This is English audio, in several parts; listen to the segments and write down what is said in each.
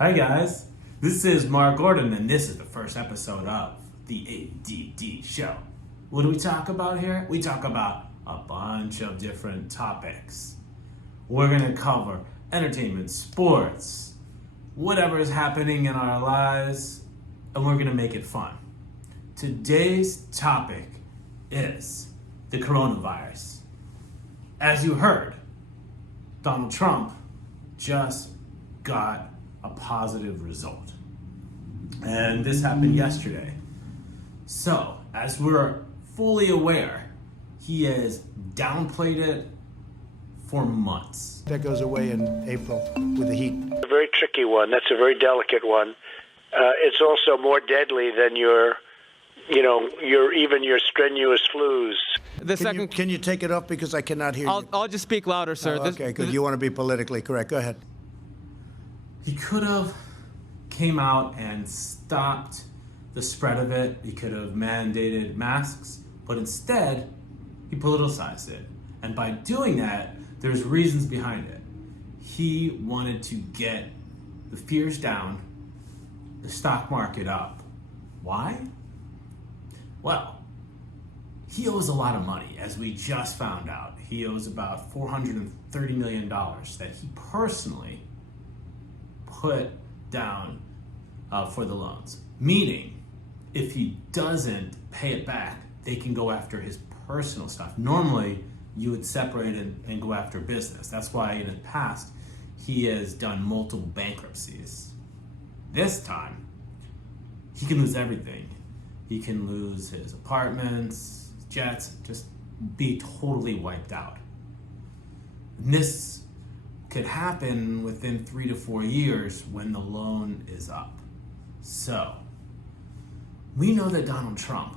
Hi guys, this is Marc Gordon and this is the first episode of the ADD Show. What do we talk about here? We talk about a bunch of different topics. We're going to cover entertainment, sports, whatever is happening in our lives, and we're going to make it fun. Today's topic is the coronavirus. As you heard, Donald Trump just got a positive result. And this happened yesterday. So, as we're fully aware, he has downplayed it for months. That goes away in April with the heat. A very tricky one. That's a very delicate one. It's also more deadly than your strenuous flus. Can you take it off because I cannot hear you? I'll just speak louder, sir. Oh, okay, good. You want to be politically correct. Go ahead. He could have came out and stopped the spread of it. He could have mandated masks, but instead, he politicized it. And by doing that, there's reasons behind it. He wanted to get the fears down, the stock market up. Why? Well, he owes a lot of money, as we just found out. He owes about $430 million that he personally put down for the loans. Meaning, if he doesn't pay it back, they can go after his personal stuff. Normally, you would separate and go after business. That's why in the past, he has done multiple bankruptcies. This time, he can lose everything. He can lose his apartments, jets, just be totally wiped out. And this could happen within 3 to 4 years when the loan is up. So, we know that Donald Trump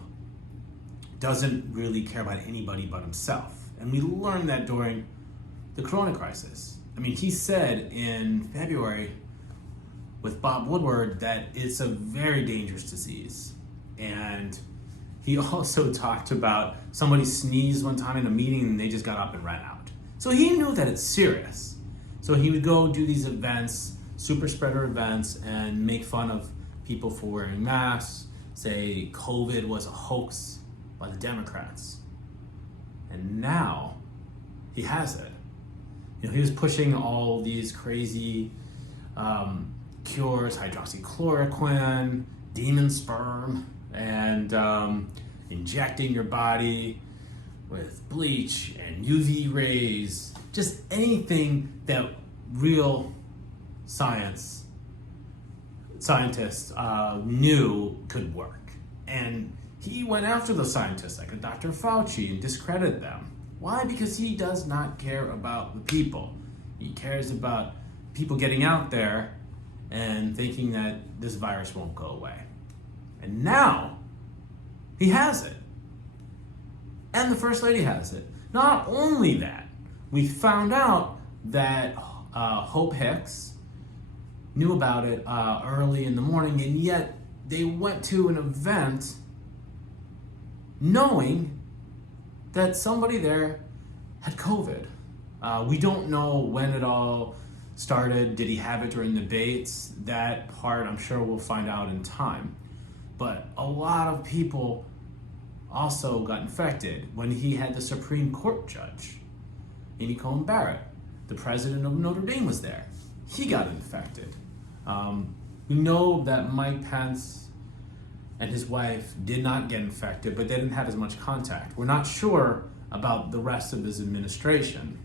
doesn't really care about anybody but himself. And we learned that during the corona crisis. I mean, he said in February with Bob Woodward that it's a very dangerous disease. And he also talked about somebody sneezed one time in a meeting and they just got up and ran out. So he knew that it's serious. So he would go do these events, super spreader events, and make fun of people for wearing masks, say COVID was a hoax by the Democrats. And now he has it. He was pushing all these crazy cures, hydroxychloroquine, demon sperm, and injecting your body with bleach and UV rays, just anything that real scientists knew could work. And he went after those scientists like Dr. Fauci and discredited them. Why? Because he does not care about the people. He cares about people getting out there and thinking that this virus won't go away. And now, he has it. And the First Lady has it. Not only that, we found out that Hope Hicks knew about it early in the morning, and yet they went to an event knowing that somebody there had COVID. We don't know when it all started. Did he have it during the debates? That part I'm sure we'll find out in time. But a lot of people also got infected when he had the Supreme Court judge, Amy Coney Barrett. The president of Notre Dame was there. He got infected. We know that Mike Pence and his wife did not get infected, but they didn't have as much contact. We're not sure about the rest of his administration.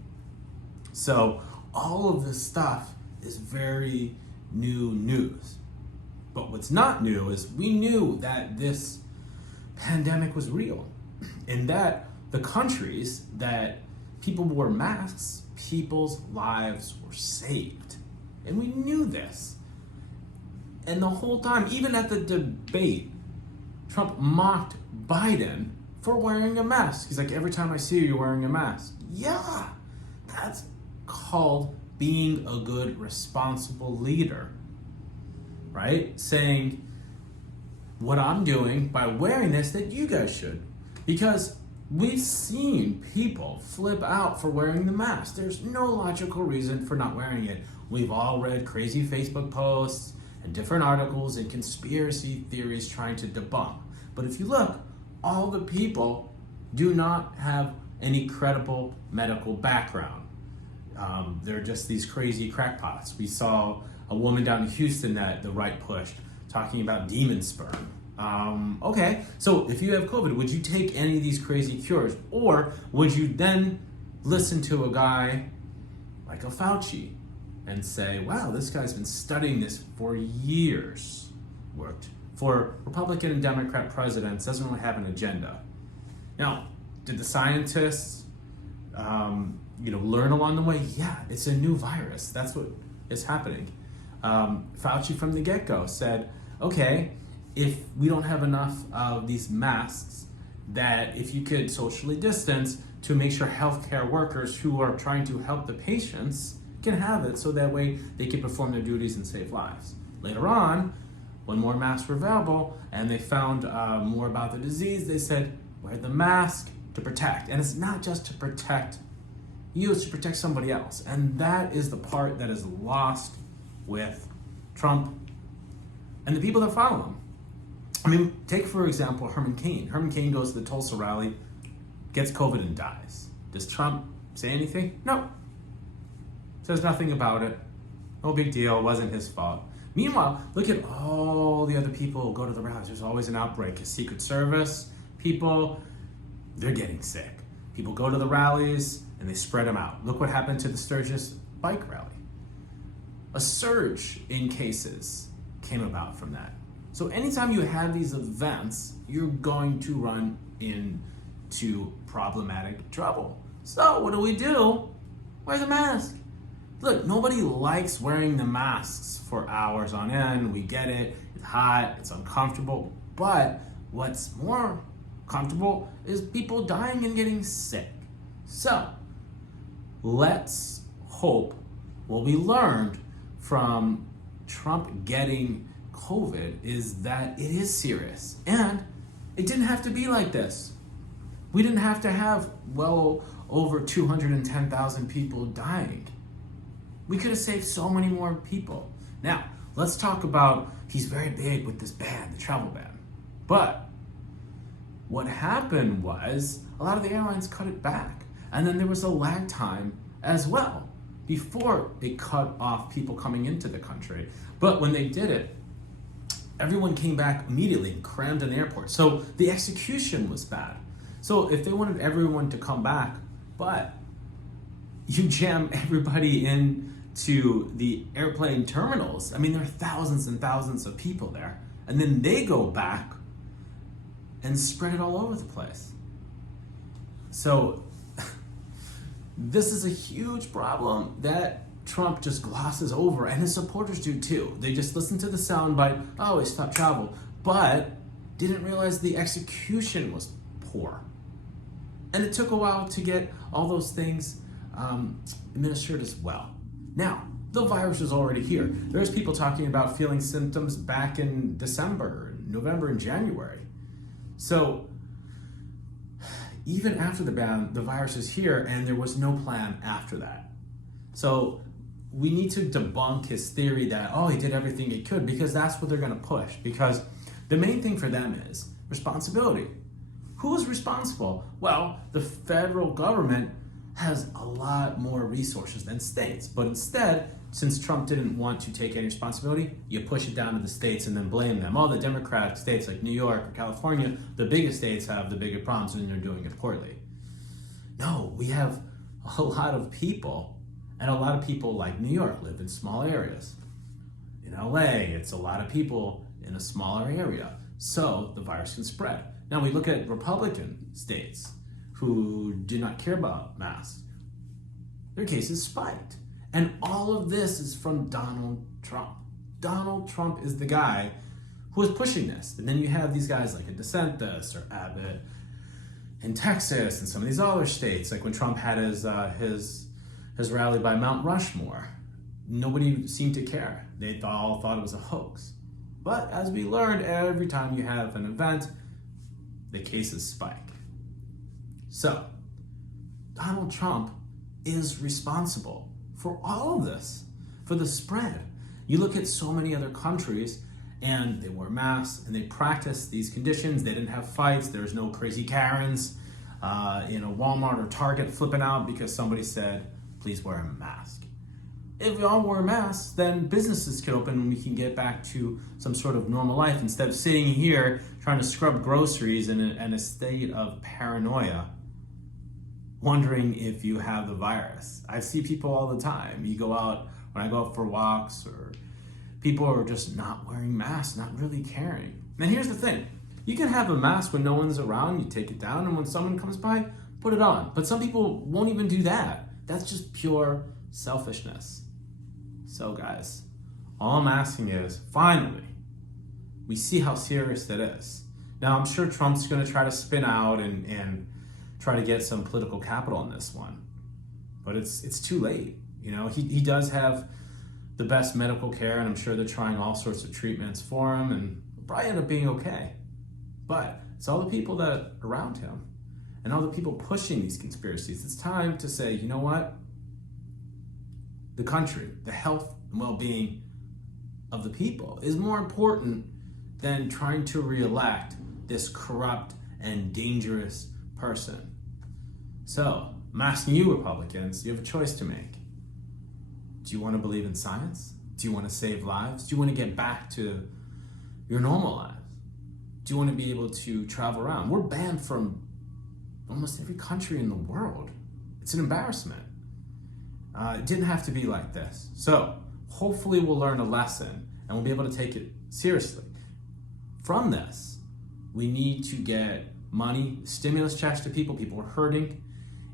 So all of this stuff is very new news. But what's not new is we knew that this pandemic was real, and that the countries that people wore masks, people's lives were saved. And we knew this. And the whole time, even at the debate, Trump mocked Biden for wearing a mask. He's like, every time I see you, you're wearing a mask. Yeah, that's called being a good, responsible leader, right? Saying, what I'm doing by wearing this, that you guys should. Because we've seen people flip out for wearing the mask. There's no logical reason for not wearing it. We've all read crazy Facebook posts and different articles and conspiracy theories trying to debunk. But if you look, all the people do not have any credible medical background. They're just these crazy crackpots. We saw a woman down in Houston that the right pushed talking about demon sperm. Okay, so if you have COVID, would you take any of these crazy cures? Or would you then listen to a guy like a Fauci and say, wow, this guy's been studying this for years, worked for Republican and Democrat presidents, doesn't really have an agenda. Now, did the scientists learn along the way? Yeah, it's a new virus. That's what is happening. Fauci from the get-go said, okay, if we don't have enough of these masks, that if you could socially distance to make sure healthcare workers who are trying to help the patients can have it, so that way they can perform their duties and save lives. Later on, when more masks were available and they found more about the disease, they said, wear the mask to protect. And it's not just to protect you, it's to protect somebody else. And that is the part that is lost with Trump and the people that follow him. I mean, take for example Herman Cain. Herman Cain goes to the Tulsa rally, gets COVID and dies. Does Trump say anything? No. Says nothing about it. No big deal, it wasn't his fault. Meanwhile, look at all the other people who go to the rallies. There's always an outbreak. Secret Service people, they're getting sick. People go to the rallies and they spread them out. Look what happened to the Sturgis bike rally. A surge in cases came about from that. So anytime you have these events, you're going to run into problematic trouble. So what do? Wear the mask. Look, nobody likes wearing the masks for hours on end. We get it. It's hot. It's uncomfortable. But what's more comfortable is people dying and getting sick. So let's hope what we learned from Trump getting COVID is that it is serious. And it didn't have to be like this. We didn't have to have well over 210,000 people dying. We could have saved so many more people. Now, let's talk about, he's very big with this ban, the travel ban. But what happened was a lot of the airlines cut it back. And then there was a lag time as well before it cut off people coming into the country. But when they did it, everyone came back immediately and crammed in the airport. So the execution was bad. So if they wanted everyone to come back, but you jam everybody into the airplane terminals, I mean, there are thousands and thousands of people there. And then they go back and spread it all over the place. So this is a huge problem that Trump just glosses over, and his supporters do too. They just listen to the soundbite, oh, he stopped travel, but didn't realize the execution was poor. And it took a while to get all those things administered as well. Now, the virus is already here. There's people talking about feeling symptoms back in December, November, and January. So even after the ban, the virus is here, and there was no plan after that. So we need to debunk his theory that, oh, he did everything he could, because that's what they're going to push. Because the main thing for them is responsibility. Who is responsible? Well, the federal government has a lot more resources than states. But instead, since Trump didn't want to take any responsibility, you push it down to the states and then blame them. All the Democratic states like New York or California, the biggest states have the bigger problems and they're doing it poorly. No, we have a lot of people, and a lot of people like New York live in small areas. In LA, it's a lot of people in a smaller area. So the virus can spread. Now we look at Republican states who did not care about masks. Their cases spiked. And all of this is from Donald Trump. Donald Trump is the guy who is pushing this. And then you have these guys like a DeSantis or Abbott in Texas and some of these other states, like when Trump had his rally by Mount Rushmore. Nobody seemed to care. They all thought it was a hoax. But as we learned, every time you have an event, the cases spike. So, Donald Trump is responsible for all of this. for the spread. You look at so many other countries and they wore masks and they practiced these conditions. They didn't have fights. There's no crazy Karens in a Walmart or Target flipping out because somebody said, please wear a mask. If we all wore masks, then businesses could open and we can get back to some sort of normal life instead of sitting here trying to scrub groceries in a state of paranoia, wondering if you have the virus. I see people all the time. You go out, when I go out for walks, or people are just not wearing masks, not really caring. And here's the thing. You can have a mask when no one's around, you take it down, and when someone comes by, put it on. But some people won't even do that. That's just pure selfishness. So guys, all I'm asking is, finally, we see how serious it is. Now, I'm sure Trump's going to try to spin out and try to get some political capital on this one. But it's too late. You know, he does have the best medical care, and I'm sure they're trying all sorts of treatments for him, and he'll probably end up being okay. But it's all the people that are around him and all the people pushing these conspiracies. It's time to say, you know what? The country, the health and well-being of the people is more important than trying to reelect this corrupt and dangerous person. So, I'm asking you Republicans, you have a choice to make. Do you want to believe in science? Do you want to save lives? Do you want to get back to your normal lives? Do you want to be able to travel around? We're banned from almost every country in the world. It's an embarrassment. It didn't have to be like this. So hopefully we'll learn a lesson and we'll be able to take it seriously. From this, we need to get money, stimulus checks to people. People are hurting,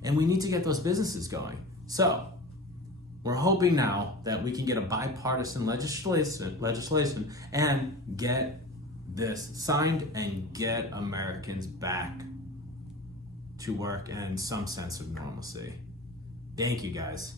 and we need to get those businesses going. So we're hoping now that we can get a bipartisan legislation and get this signed and get Americans back to work and some sense of normalcy. Thank you, guys.